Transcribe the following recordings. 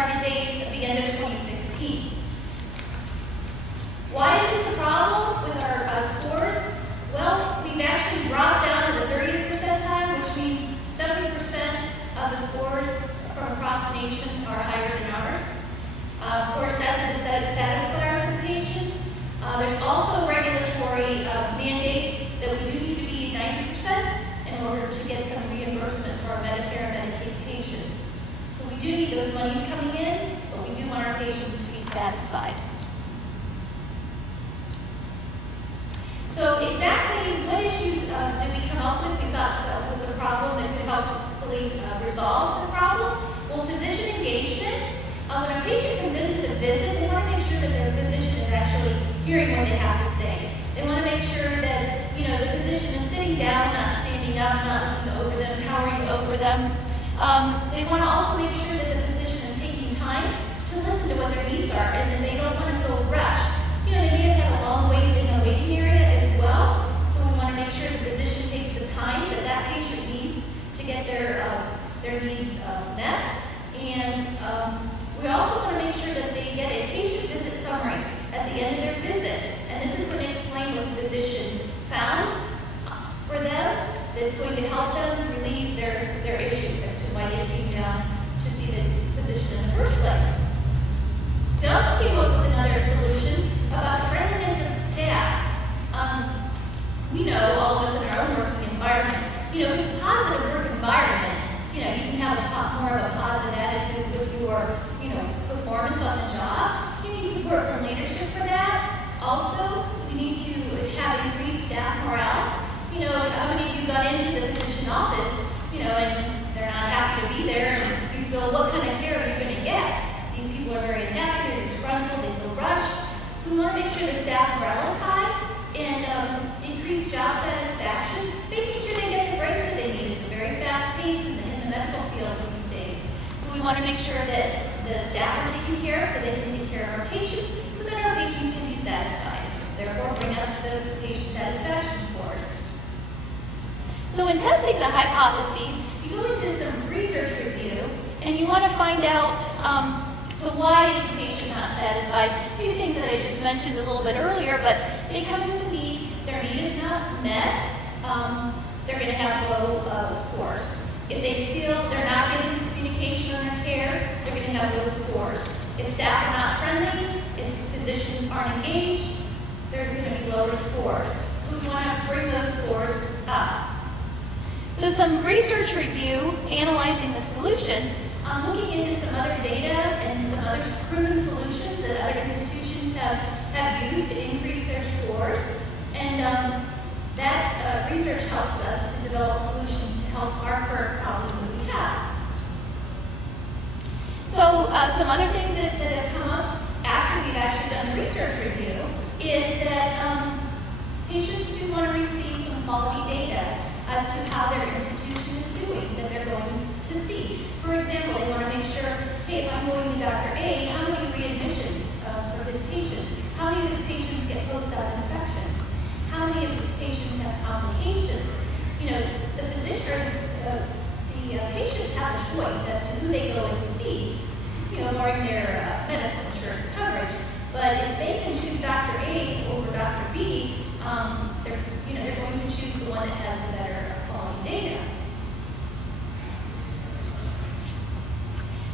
target date of the end of 2016. Why is this a problem with our scores? Well, we've actually dropped down to the 30th percentile, which means 70% of the scores from across the nation are higher than ours. Of course, that's a dissatisfier with the patients. There's also a regulatory mandate that we do need to be 90% in order to get some reimbursement for our Medicare and Medicaid patients. So we do need those monies coming in, but we do want our patients to be satisfied. So exactly what issues did we come up with? We thought that was a problem that could hopefully resolve the problem. Well, physician engagement. When a patient comes into the visit, they want to make sure that their physician is actually hearing what they have to say. They want to make sure that, the physician is sitting down, not standing up, not looking over them, towering over them. They want to also make sure that the physician is taking time to listen to what their needs are, and then they don't want to feel rushed. They may have had a long wait in the waiting area as well, so we want to make sure the physician takes the time that that patient needs to get their needs met. And we also want to make sure that they get a patient visit summary at the end of their visit. And this is going to explain what the physician found for them that's going to help them relieve their issue as to why they came down to see the physician in the first place. They also came up with another solution about friendliness of staff. We know, all of us in our own working environment, if it's a positive work environment, you can have more of a positive attitude with your, performance on the job. You need support from leadership for that. Also, we need to have increased staff morale. How many of you got into the physician office, and they're not happy to be there, and you feel, what kind of care are you going to get? These people are very unhappy, they're disgruntled, they feel rushed. So we want to make sure the staff morale is high and increase job satisfaction, making sure they get the breaks that they need. It's a very fast pace in the medical field these days. So we want to make sure that the staff are taken care of so they can take care of our patients so that our patients can be satisfied. Therefore, bring up the patient satisfaction scores. So in testing the hypotheses, you go into some research review and you want to find out, so why is the patient not satisfied? A few things that I just mentioned a little bit earlier, but they come with a need, their need is not met, they're going to have low scores. If they feel they're not getting communication on their care, they're going to have low scores. If staff are not friendly, if physicians aren't engaged, they're going to be lower scores. So we want to bring those scores up. So some research review analyzing the solution, looking into some other data and some other proven solutions that other institutions have used to increase their scores. And that research helps us to develop solutions to help our current problem that we have. So some other things that have come up after we've actually done the research review is that patients do want to receive some quality data as to how their institution is doing that they're going to see. For example, they want to make sure, hey, if I'm going to Dr. A, how many readmissions for his patients? How many of his patients get post-op infections? How many of his patients have complications? The physician, the patients have a choice as to who they go and see, during their medical insurance coverage. But if they can choose Dr. A over Dr. B, they're going to choose the one that has the better quality data.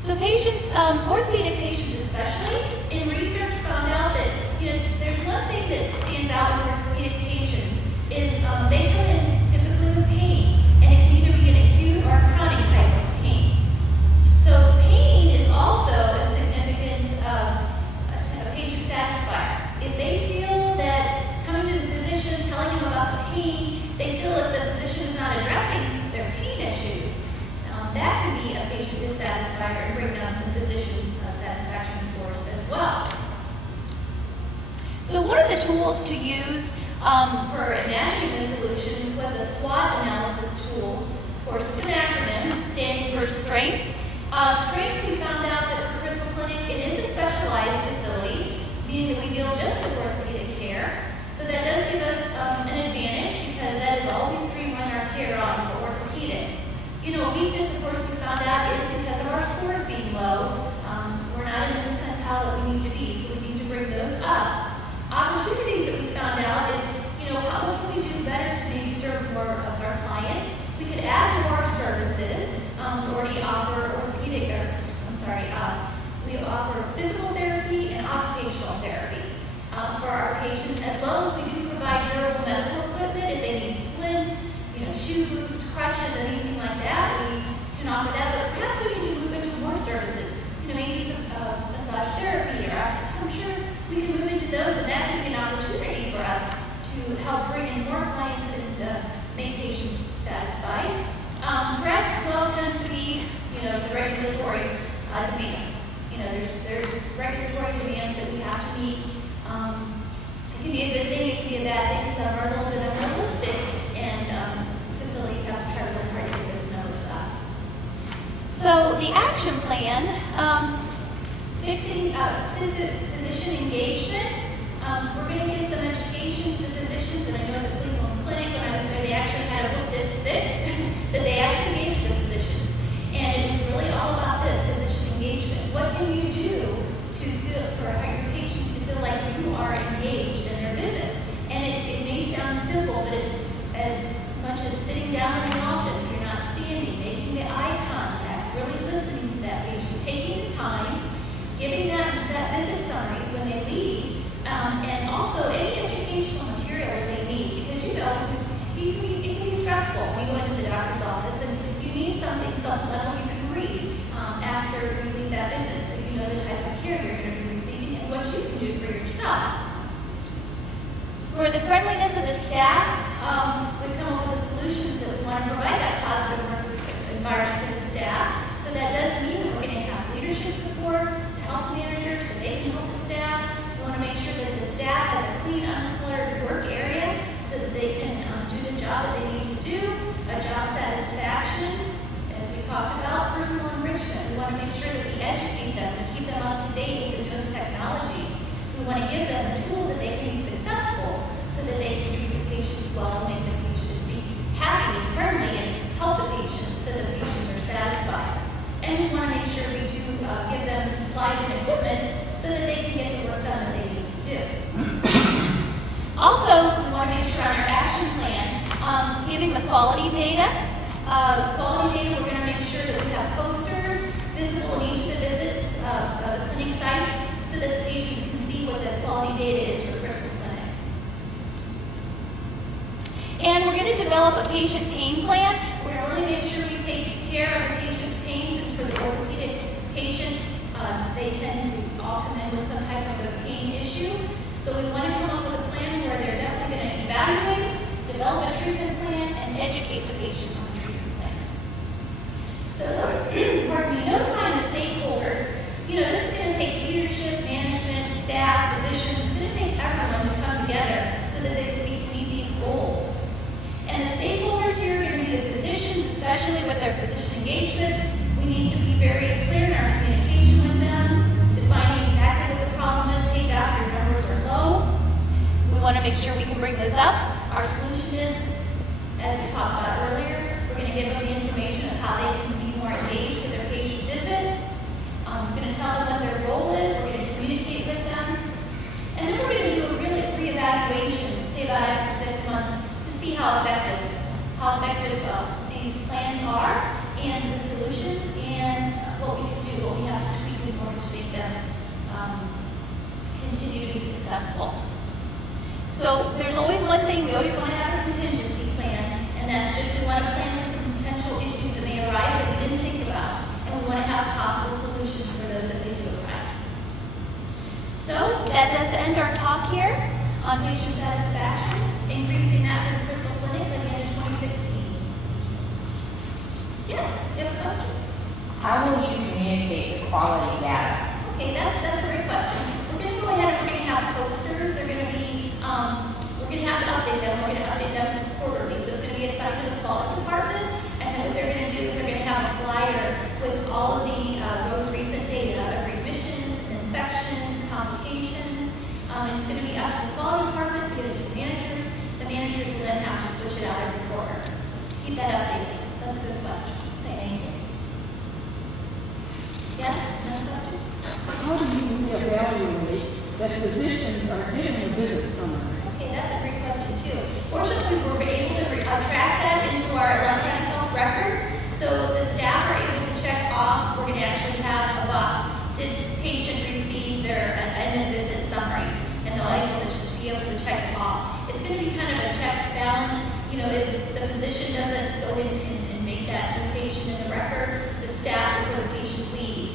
So patients, orthopedic patients especially, in research found out that there's one thing that stands out with orthopedic patients is they come in typically with pain, and it can either be an acute or chronic type of pain. So pain is also a significant patient satisfier. If they feel that coming to the physician, telling them about the pain, they feel if the physician is not addressing their pain issues, that can be a patient dissatisfier and bring down the physician satisfaction scores as well. So one of the tools to use for imagining the solution was a SWOT analysis tool. Of course, it's an acronym standing for strengths. Strengths, we found out that for Crystal Clinic, it is a specialized facility, meaning that we deal just with orthopedic care. So that does give us an advantage because that is all we streamline our care on for orthopedic. Weakness, of course, we found out is because of our scores being low. We offer physical therapy and occupational therapy for our patients, as well as we do provide durable medical equipment if they need splints, shoe boots, crutches, anything like that. We can offer that, but perhaps we need to move into more services. Maybe some massage therapy or acupuncture. We can move into those, and that can be an opportunity for us to help bring in more clients and make patients satisfied. Threats, well, tends to be, the regulatory demands. There's regulatory demands that we have to meet. It can be a good thing, it can be a bad thing. Some are a little bit unrealistic, and facilities have to try really hard to get those numbers up. So the action plan, fixing physician engagement. We're going to give some education to the physicians, and I know at the Cleveland Clinic, when I was there, they actually had a book this thick that they actually gave to the physicians. And it was really all about this, physician engagement. What can you do to feel, for your patients to feel like you are engaged in their visit? And it may sound simple, but as much as sitting down in the office, you're not standing, making the eye contact, really listening to that patient, taking the time, giving them that visit summary when they leave, and also any educational material that they need, because it can be stressful when you go into the doctor's office and you need something supplemental you can read after you leave that visit, so you know the type of care you're going to be receiving and what you can do for yourself. For the friendliness of the staff, we've come up with solutions that we want to provide that positive work environment for the staff. So that does mean that we're going to have leadership support to help managers so they can help the staff. We want to make sure that the staff has a clean, uncluttered work area so that they can do the job that they need to do, a job satisfaction. As we talked about, personal enrichment. We want to make sure that we educate them and keep them up to date with the newest technologies. We want to give them the tools that they can be successful so that they can treat the patients well and make the patient be happy and friendly and help the patients so that the patients are satisfied. And we want to make sure we do give them the supplies and equipment so that they can get the work done that they need to do. Also, we want to make sure on our action plan, giving the quality data. Quality data, we're going to make sure that we have posters visible in each of the visits of the clinic sites so that the patients can see what the quality data is for Crystal Clinic. And we're going to develop a patient pain plan. We're going to really make sure we take care of the patient's pain, since for the orthopedic patient, they tend to all come in with some type of a pain issue. So we want to come up with a plan where they're definitely going to evaluate, develop a treatment plan, and educate the patient on the treatment plan. So, notifying the stakeholders. This is going to take leadership, management, staff, physicians. It's going to take everyone to come together so that we can meet these goals. And the stakeholders here are going to be the physicians, especially with their physician engagement. We need to be very clear in our communication with them, defining exactly what the problem is. Hey, doctor, your numbers are low. We want to make sure we can bring those up. Our solution is, as we talked about earlier, we're going to give them the information of how they can be more engaged with their patient visit. We're going to tell them what their role is. We're going to communicate with them. And then we're going to do a really reevaluation, say about after 6 months, to see how effective these plans are and the solutions and what we can do, what we have to tweak in order to make them continue to be successful. So there's always one thing, we always want to have a contingency plan, and that's just we want to plan for some potential issues that may arise that we didn't think about, and we want to have possible solutions for those that they do arise. So that does end our talk here on patient satisfaction, increasing that for the Crystal Clinic by the end of 2016. Yes, you have a question? How will you communicate the quality data? Okay, that's a great question. We're going to go ahead and we're going to have posters. They're going to be, we're going to have to update them. We're going to update them quarterly. So it's going to be assigned to the quality department. And then what they're going to do is they're going to have a flyer with all of the most recent data of readmissions, infections, complications. And it's going to be up to the quality department to get it to the managers. The managers will then have to switch it out every quarter. Keep that updated. That's a good question. Thank you. Yes, another question? How do you evaluate that physicians are getting a visit summary? Okay, that's a great question too. Fortunately, we were able to track that into our electronic health record, so the staff are able to check off. We're going to actually have a box to did patient receive their end of visit summary? And they'll be able to check it off. It's going to be kind of a check balance. You know, if the physician doesn't go in and make that notation in the record, the staff before the patient leaves